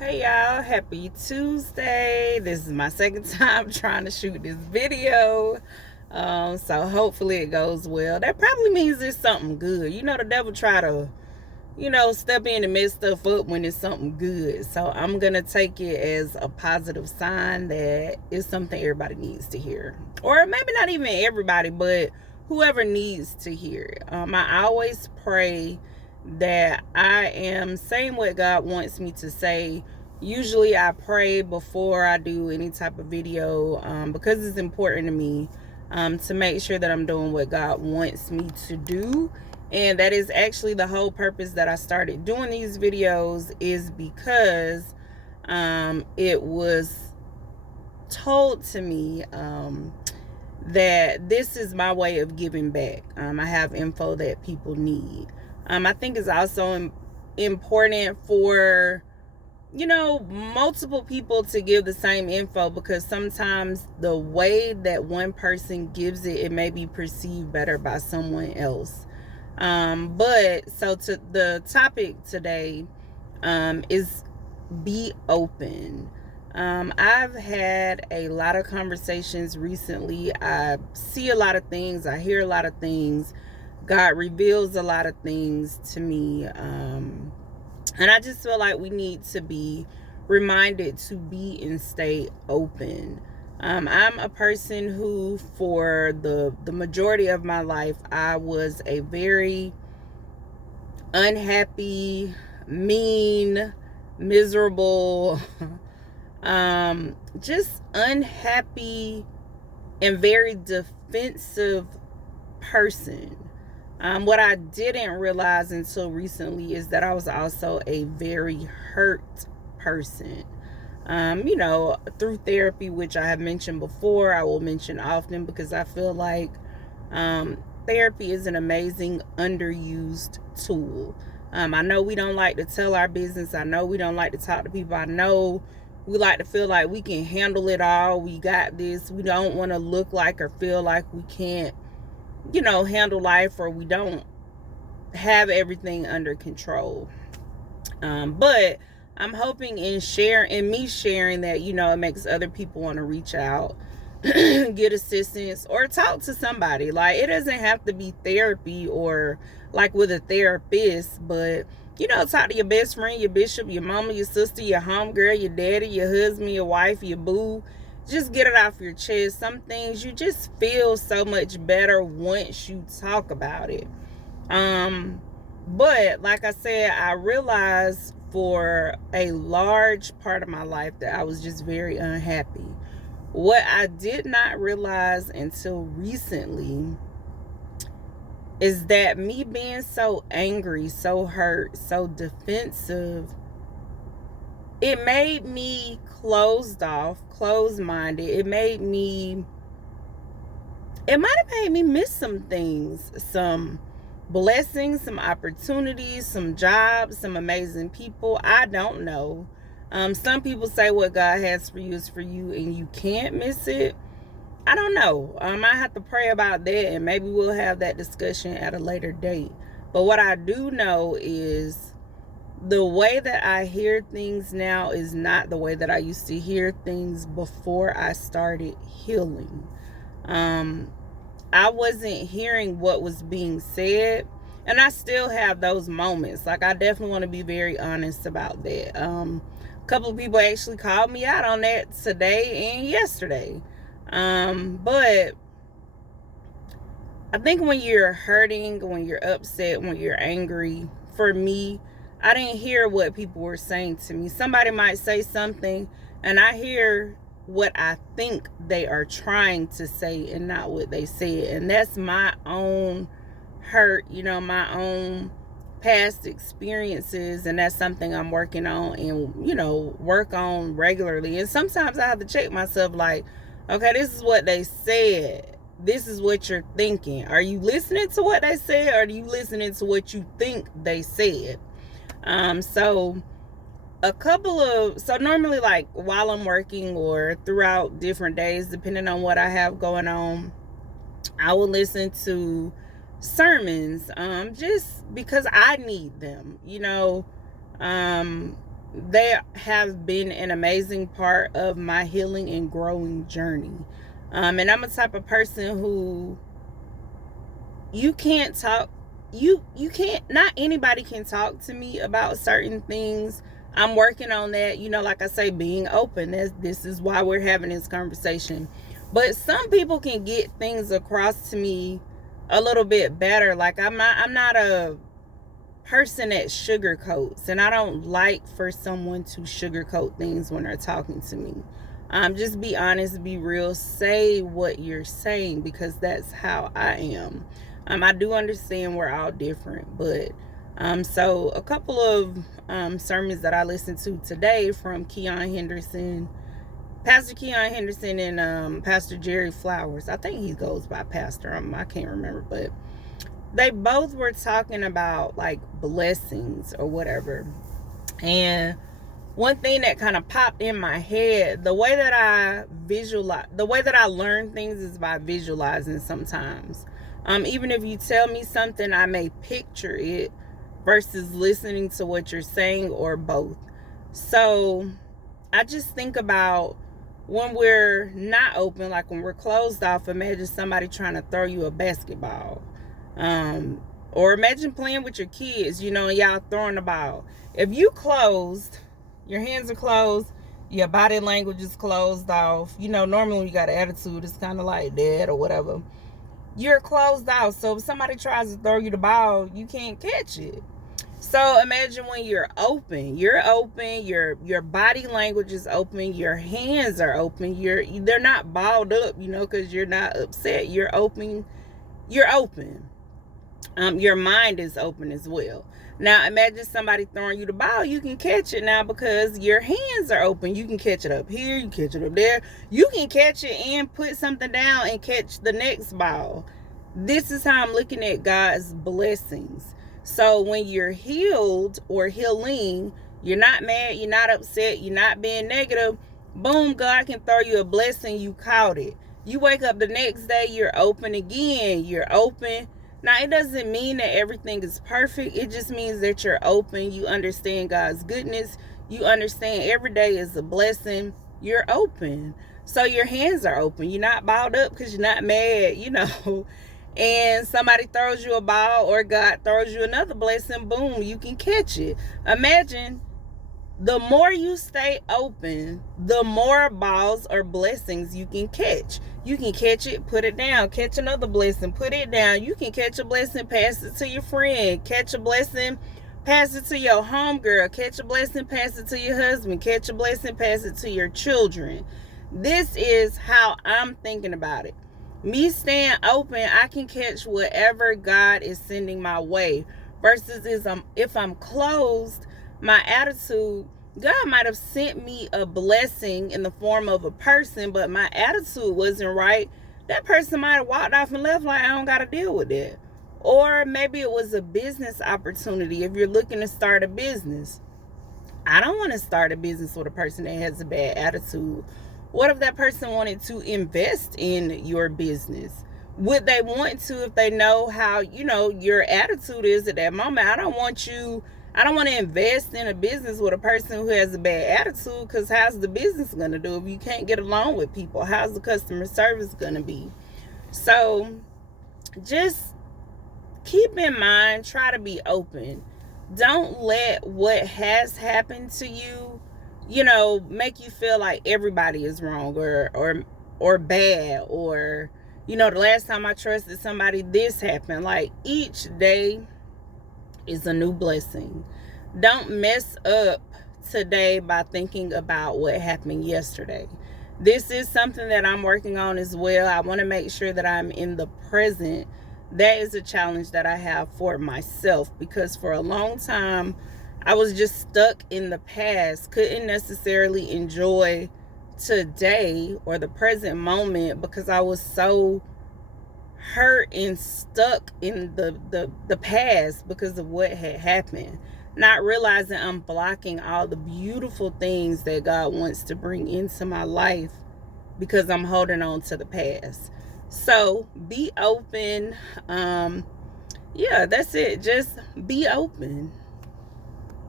Hey y'all, happy Tuesday. This is my second time trying to shoot this video. So hopefully it goes well. That probably means it's something good. You know, the devil try to, step in and mess stuff up when it's something good. So I'm gonna take it as a positive sign that it's something everybody needs to hear. Or maybe not even everybody, but whoever needs to hear it. I always pray that I am saying what God wants me to say. Usually I pray before I do any type of video because it's important to me to make sure that I'm doing what God wants me to do. And that is actually the whole purpose that I started doing these videos, is because it was told to me that this is my way of giving back. I have info that people need. I think it's also important for, multiple people to give the same info, because sometimes the way that one person gives it, it may be perceived better by someone else. But so to the topic today is be open. I've had a lot of conversations recently. I see a lot of things. I hear a lot of things. God reveals a lot of things to me. And I just feel like we need to be reminded to be and stay open. I'm a person who, for the majority of my life, I was a very unhappy, mean, miserable, just unhappy and very defensive person. What I didn't realize until recently is that I was also a very hurt person. Through therapy, which I have mentioned before, I will mention often, because I feel like therapy is an amazing underused tool. I know we don't like to tell our business. I know we don't like to talk to people. I know we like to feel like we can handle it all. We got this. We don't want to look like or feel like we can't, handle life, or we don't have everything under control. But I'm hoping in me sharing that, it makes other people want to reach out, get assistance, or talk to somebody. Like, it doesn't have to be therapy or like with a therapist, but talk to your best friend, your bishop, your mama, your sister, your homegirl, your daddy, your husband, your wife, your boo. Just get it off your chest. Some things you just feel so much better once you talk about it. But like I said, I realized for a large part of my life that I was just very unhappy. What I did not realize until recently is that me being so angry, so hurt, so defensive, it made me closed off, closed minded. It might have made me miss some things, some blessings, some opportunities, some jobs, some amazing people. I don't know. Some people say what God has for you is for you and you can't miss it. I don't know. I have to pray about that, and maybe we'll have that discussion at a later date. But what I do know is the way that I hear things now is not the way that I used to hear things before I started healing. I wasn't hearing what was being said, and I still have those moments. Like, I definitely want to be very honest about that. A couple of people actually called me out on that today and yesterday. But I think when you're hurting, when you're upset, when you're angry, for me, I didn't hear what people were saying to me. Somebody might say something, and I hear what I think they are trying to say and not what they said. And that's my own hurt, my own past experiences. And that's something I'm working on and, work on regularly. And sometimes I have to check myself, like, okay, this is what they said. This is what you're thinking. Are you listening to what they said, or are you listening to what you think they said? So normally, like, while I'm working or throughout different days, depending on what I have going on, I will listen to sermons, just because I need them. they have been an amazing part of my healing and growing journey. And I'm a type of person who you can't talk you can't, not anybody can talk to me about certain things. I'm working on that, like I say, being open. This is why we're having this conversation. But some people can get things across to me a little bit better. Like I'm not a person that sugarcoats, and I don't like for someone to sugarcoat things when they're talking to me. Just be honest, be real, say what you're saying, because that's how I am. I do understand we're all different, but so a couple of sermons that I listened to today from Keon Henderson, Pastor Keon Henderson, and Pastor Jerry Flowers. I think he goes by Pastor. I can't remember, but they both were talking about like blessings or whatever. And one thing that kind of popped in my head, the way that I learn things is by visualizing sometimes. Even if you tell me something, I may picture it versus listening to what you're saying, or both. So I just think about when we're not open, like when we're closed off. Imagine somebody trying to throw you a basketball. Or imagine playing with your kids, y'all throwing the ball. If you closed, your hands are closed, your body language is closed off. Normally when you got an attitude, it's kind of like that or whatever. You're closed off. So if somebody tries to throw you the ball, you can't catch it. So imagine when you're open, your body language is open, your hands are open, they're not balled up, because you're not upset. You're open. Your mind is open as well. Now imagine somebody throwing you the ball. You can catch it now because your hands are open. You can catch it up here, you can catch it up there. You can catch it and put something down and catch the next ball. This is how I'm looking at God's blessings. So when you're healed or healing, you're not mad, you're not upset, you're not being negative. Boom, God can throw you a blessing. You caught it. You wake up the next day, you're open again. You're open. Now, it doesn't mean that everything is perfect. It just means that you're open. You understand God's goodness. You understand every day is a blessing. You're open. So your hands are open. You're not balled up because you're not mad, And somebody throws you a ball, or God throws you another blessing. Boom, you can catch it. Imagine, the more you stay open, the more balls or blessings you can catch. You can catch it, put it down, catch another blessing, put it down. You can catch a blessing, pass it to your friend, catch a blessing, pass it to your homegirl, catch a blessing, pass it to your husband, catch a blessing, pass it to your children. This is how I'm thinking about it. Me staying open, I can catch whatever God is sending my way. Versus if I'm closed, my attitude, God might have sent me a blessing in the form of a person, but my attitude wasn't right. That person might have walked off and left like, I don't got to deal with that. Or maybe it was a business opportunity. If you're looking to start a business, I don't want to start a business with a person that has a bad attitude. What if that person wanted to invest in your business? Would they want to if they know how, your attitude is at that moment? I don't want to invest in a business with a person who has a bad attitude, because how's the business going to do if you can't get along with people? How's the customer service going to be? So just keep in mind, try to be open. Don't let what has happened to you, make you feel like everybody is wrong or bad, or the last time I trusted somebody, this happened. Like, each day is a new blessing. Don't mess up today by thinking about what happened yesterday. This is something that I'm working on as well. I want to make sure that I'm in the present. That is a challenge that I have for myself, because for a long time I was just stuck in the past, couldn't necessarily enjoy today or the present moment because I was so hurt and stuck in the past because of what had happened, not realizing I'm blocking all the beautiful things that God wants to bring into my life because I'm holding on to the past. So be open. Yeah, that's it. Just be open.